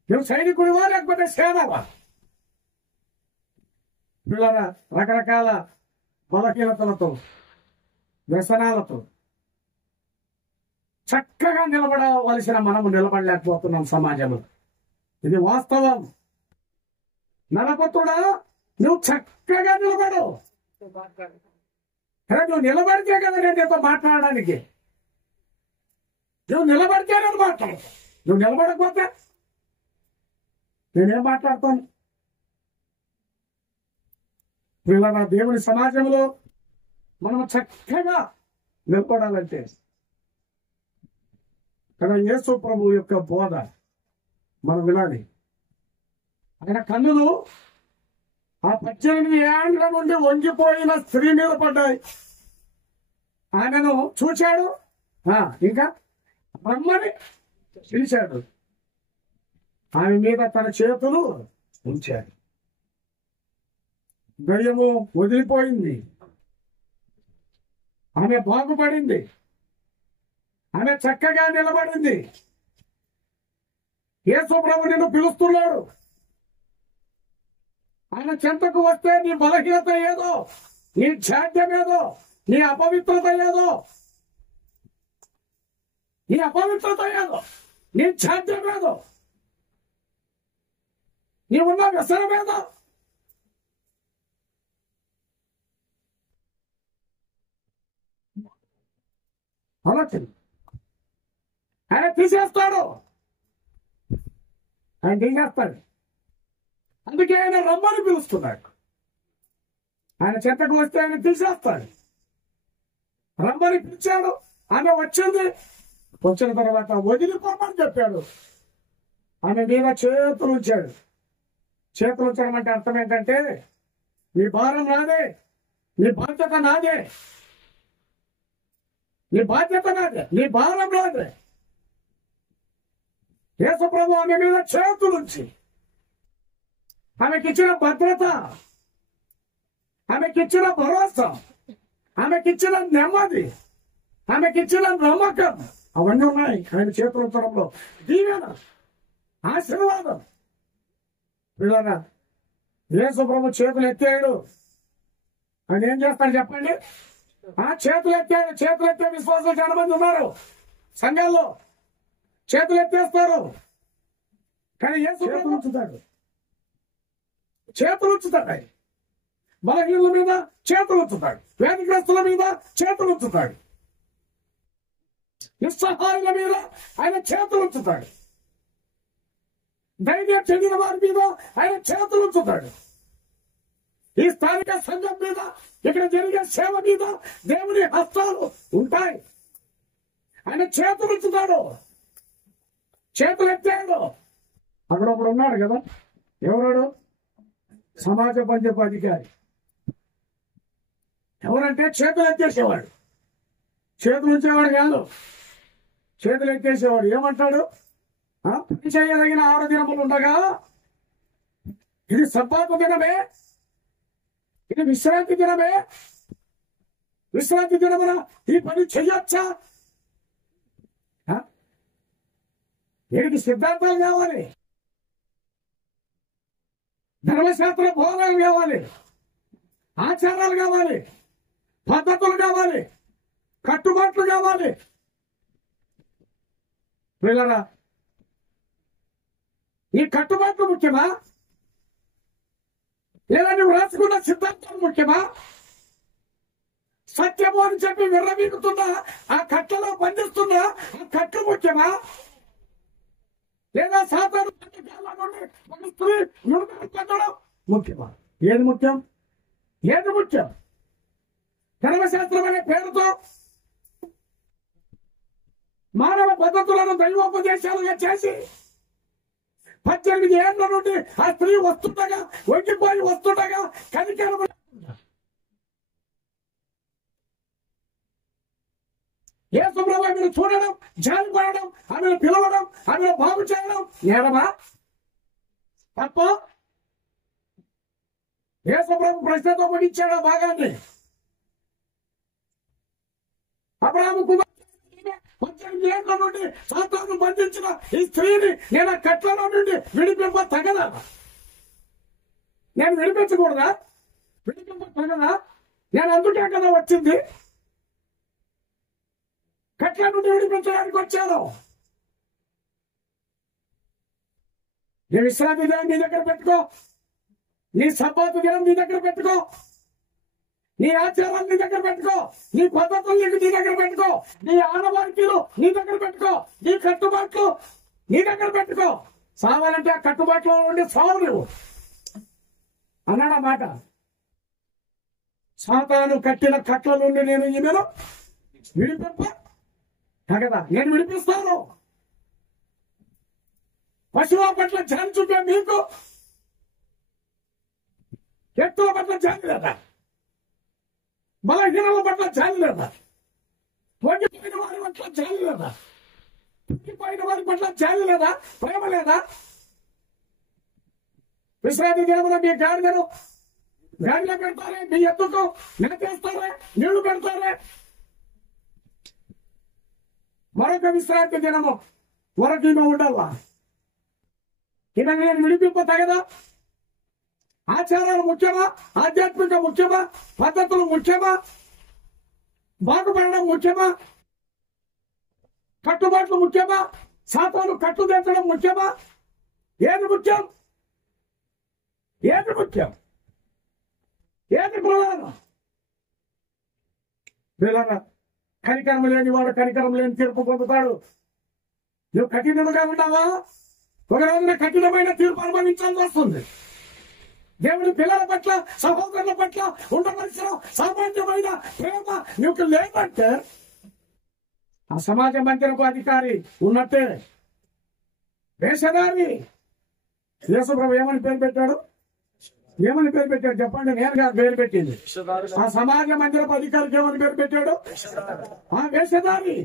నువ్వు సైనికుడివా లేకపోతే సేనవా పిల్లల రకరకాల బలహీనతలతో వ్యసనాలతో చక్కగా నిలబడవలసిన మనము నిలబడలేకపోతున్నాం సమాజంలో ఇది వాస్తవం నరపతుడా నువ్వు చక్కగా నిలబడు నువ్వు నిలబడితే కదా నేను నీతో మాట్లాడడానికి నువ్వు నిలబడితే నేను మాట్లాడు నువ్వు నిలబడకపోతే నేనేం మాట్లాడతాను పిల్లల దేవుని సమాజంలో మనం చక్కగా నిలబడాలంటే ఇక్కడ యేసు ప్రభు యొక్క బోధ మనం వినాలి ఆయన కన్నులు ఆ 18 ఏళ్ల నుండి వంగిపోయిన స్త్రీ మీద పడ్డాయి ఆమెను చూచాడు ఇంకా రమ్మని పిలిచాడు ఆమె మీద తన చేతులు ఉంచాడు దయ్యము వదిలిపోయింది ఆమె బాగుపడింది ఆమె చక్కగా నిలబడింది యేసు ప్రభు నిన్ను పిలుస్తున్నాడు ఆయన చెంతకు వస్తే నీ బలహీనత ఏదో నీ జాడ్యం ఏదో నీ అపవిత్రత ఏదో నీ జాడ్యం ఏదో నీ ఉన్న వ్యసనం ఏదో ఆలోచన ఆయన తీసేస్తాడు అందుకే ఆయన రమ్మని పిలుస్తున్నాడు ఆయన చెంతకు వస్తే ఆయన తీసేస్తాడు రమ్మని పిలిచాడు ఆమె వచ్చిన తర్వాత వదిలిపోమని చెప్పాడు ఆమె మీద చేతులు ఉంచాడు చేతులు ఉంచడం అంటే అర్థం ఏంటంటే నీ భారం నాదే నీ బాధ్యత నాదే నీ భారం నాదే యేసు ప్రభు ఆమె మీద చేతులుంచి ఆమెకిచ్చిన భద్రత ఆమెకిచ్చిన భరోసా ఆమెకిచ్చిన నెమ్మది ఆమెకిచ్చిన నమ్మకం అవన్నీ ఉన్నాయి ఆయన చేతులు ఉంచడంలో దీవెన ఆశీర్వాదం పిల్లగా యేసు ప్రభు చేతులు ఎత్తాడు ఆయన ఏం చేస్తాడు చెప్పండి చేతులు ఎత్తే విశ్వాసం చాలా మంది ఉన్నారు సంఘాల్లో చేతులు ఎత్తేస్తారు కానీ యేసు ప్రభు చేతులు ఉంచుతాడు ఆయన బలహీనుల మీద చేతులు ఉంచుతాడు వ్యాధిగ్రస్తుల మీద చేతులు ఉంచుతాడు నిస్సహాయుల మీద ఆయన చేతులు ఉంచుతాడు ధైర్యం చెందిన వారి మీద ఆయన చేతులు ఉంచుతాడు ఈ స్థానిక సంఘం మీద, ఇక్కడ జరిగే సేవ మీద దేవుని హస్తాలు ఉంటాయి. ఆయన చేతులు ఉంచుతాడు, చేతులు ఎత్తాడు. అక్కడ ఒకడు ఉన్నాడు కదా, ఎవరాడు? సమాజ పంచపు అధికారి. ఎవరంటే చేతులు ఎత్తేసేవాడు, చేతులు ఉంచేవాడు కాదు, చేతులు ఎత్తేసేవాడు. ఏమంటాడు? పని చేయదగిన 6 దినములు ఉండగా ఇది సబ్బాతు దినమే, ఇది విశ్రాంతి దినమే. విశ్రాంతి దినమున ఈ పని చెయ్యొచ్చా? వీడికి సిద్ధాంతాలు కావాలి, ధర్మశాస్త్ర బోధనలు కావాలి, ఆచారాలు కావాలి, పద్ధతులు కావాలి, కట్టుబాట్లు కావాలి. వీళ్ళరా, ఈ కట్టుబాట్లు ముఖ్యమా, లేదా నువ్వు రాసుకున్న సిద్ధాంతాలు ముఖ్యమా? సత్యము అని చెప్పి విర్రవీగుతున్నా ఆ కట్టలో బంధిస్తున్న ఆ కట్లు ముఖ్యమా, లేదా సాతాను నుండి ఒక స్త్రీ విడుదల పొందడం ముఖ్యమా? ఏది ముఖ్యం? ఏది ముఖ్యం? ధర్మశాస్త్రం అనే పేరుతో మానవ పద్ధతులను దైవోపదేశాలుగా చేసి 18 ఏళ్ల నుండి ఆ స్త్రీ వస్తుండగా, వంగిపోయి వస్తుండగా కనికరము యేసు ప్రభువు ఆమెను చూడడం, జాలిపడడం, ఆమెను పిలవడం, ఆమెను బాగు చేయడం నేరమా? తప్ప? యేసు ప్రభు ప్రశ్నతో పడిచ్చాడు ఆ భాగాన్ని. అబ్రాహాము కుమార్ 18 ఏళ్ల నుండి సాతాను బంధించిన ఈ స్త్రీని నేను ఆ కట్లలో నుండి విడిపింప తగదా? నేను విడిపించకూడదా? విడిపింప తగదా? నేను అందుకే కదా వచ్చింది, కట్ల నుండి విడిపించడానికి వచ్చాను. నీ విశ్రాంతి దినం నీ దగ్గర పెట్టుకో, నీ సబ్బాతు దినం నీ దగ్గర పెట్టుకో, నీ ఆచారాలు నీ దగ్గర పెట్టుకో, నీ పద్ధతులు నీ దగ్గర పెట్టుకో, నీ ఆనవాయితీలు నీ దగ్గర పెట్టుకో, నీ కట్టుబాట్లు నీ దగ్గర పెట్టుకో. సావాలంటే ఆ కట్టుబాట్లో ఉండి సావు నువ్వు అన్నాడు ఆ మాట. సాతాను కట్టిన కట్ల నుండి నేను ఈమెను విడిపింప కదా, నేను విడిపిస్తాను. పశువుల పట్ల జాలి చూపే మీకు వ్యక్తుల పట్ల జాలి లేదా? బలహీనల పట్ల జాలి లేదా? వంగిపోయిన వారి పట్ల జాలి లేదా? తగ్గిపోయిన వారి పట్ల జాలి లేదా? ప్రేమ లేదా? విశ్రాంతి దినమున మీ గాడిదను గాడిలో పెడతారే, మీ ఎద్దుకు నిలకేస్తారే, నీళ్లు పెడతారే. మరొక విశ్రాంతి దినము వరకు ఈమె ఉండాలా? ఈమె నేను విడిపింప తగదా? ఆచారాలు ముఖ్యమా? ఆధ్యాత్మిక ముఖ్యమా? పద్ధతులు ముఖ్యమా? బాగుపడడం ముఖ్యమా? కట్టుబాట్లు ముఖ్యమా? సాతాను కట్టు తెచ్చడం ముఖ్యమా? ఏది ముఖ్యం? ఏది ముఖ్యం? ఏది ప్రధానం? వీళ్ళరా, కనికరం లేని వాడు కనికరం లేని తీర్పు పొందుతాడు. నువ్వు కఠినముగా ఉన్నావా? ఒక రోజున కఠినమైన తీర్పు అనుభవించాల్సి వస్తుంది. దేవుని పిల్లల పట్ల, సహోదరుల పట్ల ఉండవలసిన సామాన్యమైన ప్రేమ నీకు లేదంటే ఆ సమాజ మందిరపు అధికారి ఉన్నట్టే. వేషధారి. యేసు ప్రభు ఏమని పేరు పెట్టాడు? ఏమని పేరు పెట్టాడు చెప్పండి? నేను కాదు పేరు పెట్టింది. ఆ సమాజ మందిరపు అధికారికి ఏమని పేరు పెట్టాడు? ఆ వేషధారి.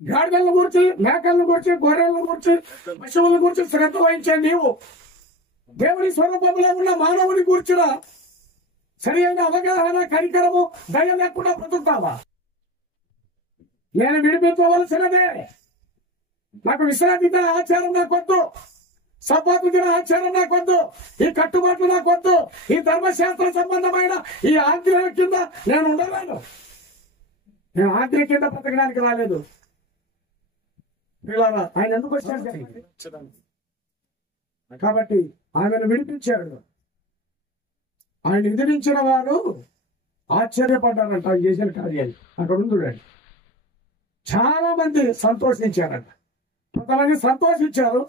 గాడిదలను గురించి, మేకలను గురించి, గొర్రెలను గురించి, పశువులను గురించి శ్రద్ధ వహించే నీవు దేవుని స్వరూపంలో ఉన్న మానవుని కూర్చున్న సరి అయిన అవగాహన, కనికరము, దయ లేకుండా బ్రతుకుతావా? నేను విడిపించవలసినదే. నాకు విశ్రాంతి దిన ఆచారం నాకొద్దు, సబ్బాతు దిన ఆచారం నాకొద్దు, ఈ కట్టుబాట్లు నాకొద్దు, ఈ ధర్మశాస్త్ర సంబంధమైన ఈ ఆజ్ఞల కింద నేను ఉండలేను. నేను ఆజ్ఞ కింద బ్రతకడానికి రాలేదు. ఆయన ఎందుకు వచ్చాడు? కాబట్టి ఆమెను విడిపించాడు. ఆయన ఎదిరించిన వారు ఆశ్చర్యపడ్డారంట ఆయన చేసిన కార్యాలు. అక్కడ ఉందండి. చాలా మంది సంతోషించారంట. కొంతమంది సంతోషించారు,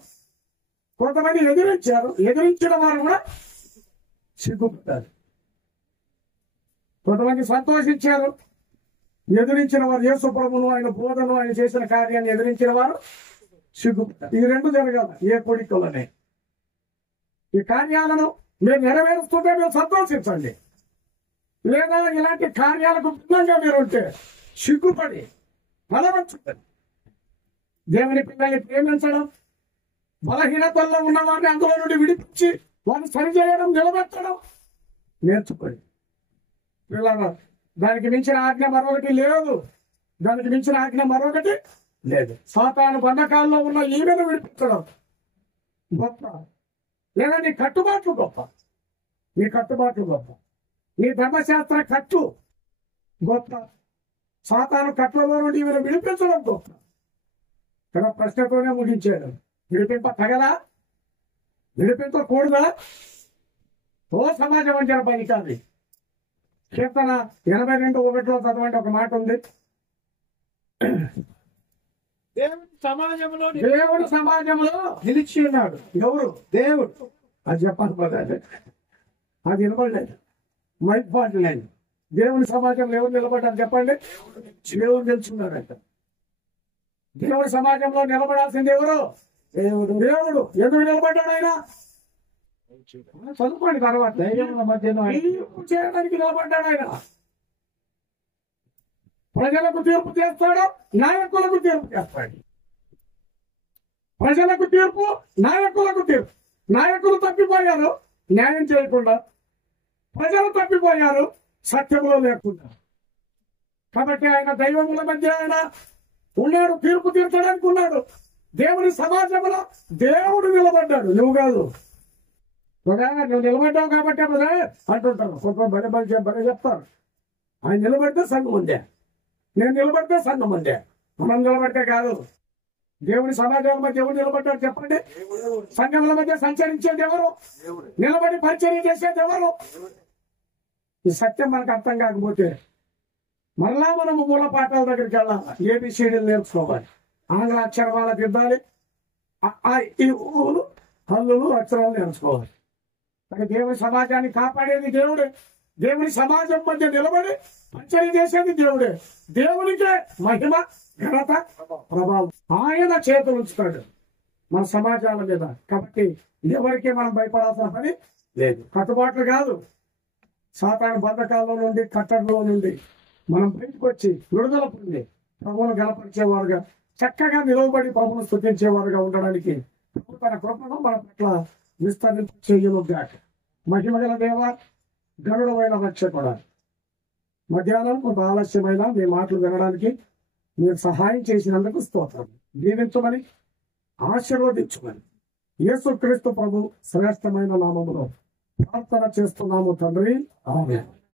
కొంతమంది ఎదిరించారు. ఎదిరించిన వారు కూడా సిగ్గుపడ్డారు. కొంతమంది సంతోషించారు, ఎదిరించిన వారు యేసు ప్రభువును, ఆయన బోధను, ఆయన చేసిన కార్యాన్ని ఎదిరించిన వారు సిగ్గుపడ్డారు. ఈ రెండు జరగాలి ఏ కోడికలోనే. ఈ కార్యాలను మీరు నెరవేరుస్తుంటే మీరు సంతోషించండి. లేదా ఇలాంటి కార్యాలకు భిన్నంగా మీరు ఉంటే సిగ్గుపడి బలవంచుతుంది. దేవుని పిల్లల్ని ప్రేమించడం, బలహీనతల్లో ఉన్న వారిని అందులో నుండి విడిపించి వారిని సరిచేయడం, నిలబెట్టడం నేర్చుకోండి. పిల్లలు, దానికి మించిన ఆజ్ఞ మరొకటి లేదు. దానికి మించిన ఆజ్ఞ మరొకటి లేదు. సాతాను బంధకాల్లో ఉన్న ఈమెను విడిపించడం గొప్ప. లేదా నీ కట్టుబాట్లు గొప్ప. నీ కట్టుబాట్లు గొప్ప. నీ ధర్మశాస్త్ర కట్టు గొప్ప. సాతాను కట్లలో నుండి ఈమెను విడిపించడం గొప్ప. ఇక్కడ ప్రశ్నతోనే ముగించాడు. విడిపింప తగదా? విడిపించకూడదా? ఓ సమాజం అంటే పని కాదు. కీర్తన 82:1 చదవండి. ఒక మాట ఉంది. దేవుడి సమాజంలో నిలిచి ఉన్నాడు. ఎవరు? దేవుడు. అది చెప్పాలి పదాలు. అది నిలబడలేదు. మైక్ పాట లేదు. దేవుని సమాజంలో ఎవరు నిలబడ్డారు చెప్పండి? దేవుడు నిల్చున్నారంట. దేవుడి సమాజంలో నిలబడాల్సింది ఎవరు? దేవుడు. దేవుడు ఎందుకు నిలబడ్డాడు ఆయన? చదువుకోండి. తర్వాత దైవముల మధ్యలో తీర్పు చేయడానికి నిలబడ్డాడు ఆయన. ప్రజలకు తీర్పు చేస్తాడు, నాయకులకు తీర్పు చేస్తాడు. ప్రజలకు తీర్పు, నాయకులకు తీర్పు. నాయకులు తప్పిపోయారు న్యాయం చేయకుండా, ప్రజలు తప్పిపోయారు సత్యంలో లేకుండా. కాబట్టి ఆయన దైవముల మధ్య ఆయన ఉన్నాడు, తీర్పు తీర్చడానికి ఉన్నాడు. దేవుని సమాజంలో దేవుడు నిలబడ్డాడు, నువ్వు కాదు. నువ్వు నిలబడ్డావు కాబట్టి అంటుంటారు. కొంత బడి చెప్తారు. ఆయన నిలబడితే సంఘం ఉందే, నేను నిలబడితే సంఘం ఉందే. మనం నిలబడితే కాదు. దేవుని సమాజాల మధ్య ఎవరు నిలబడ్డారు చెప్పండి? సంఘముల మధ్య సంచరించేది ఎవరు? నిలబడి పరిచర్య చేసేది ఎవరు? ఈ సత్యం మనకు అర్థం కాకపోతే మరలా మనము మూల పాఠాల దగ్గరికి వెళ్ళాలి. ఏబిసిడీలు నేర్చుకోవాలి, ఆంగ్ల అక్షరమాల దిద్దాలి, ఈ ఊరు హల్లులు అక్షరాలు నేర్చుకోవాలి. దేవుని సమాజాన్ని కాపాడేది దేవుడే. దేవుని సమాజం మధ్య నిలబడి పరిచర్య చేసేది దేవుడే. దేవునికే మహిమ, ఘనత, ప్రభావం ఆయన చేతులు ఉంచుతాడు మన సమాజాల మీద. కాబట్టి ఎవరికి మనం భయపడాల్సిన పని లేదు. కట్టుబాట్లు కాదు. సాతాను బంధకాల్లో నుండి, కట్టడిలో నుండి మనం బయటకు వచ్చి విడుదల పొంది ప్రభువును గణపరిచేవారుగా, చక్కగా నిలవబడి ప్రభువును స్తుతించేవారుగా ఉండడానికి ప్రభు తన కృపను మన పట్ల విస్తరించేయునుగాక. మహిమగల దేవ, గరుడమైన రక్షకుడా, మధ్యాహ్నం కొంత ఆలస్యమైన మీ మాటలు వినడానికి మీరు సహాయం చేసినందుకు స్తోత్రం. దీవించమని, ఆశీర్వదించమని యేసుక్రీస్తు ప్రభు శ్రేష్టమైన నామములో ప్రార్థన చేస్తున్నాము తండ్రి. ఆమేన్.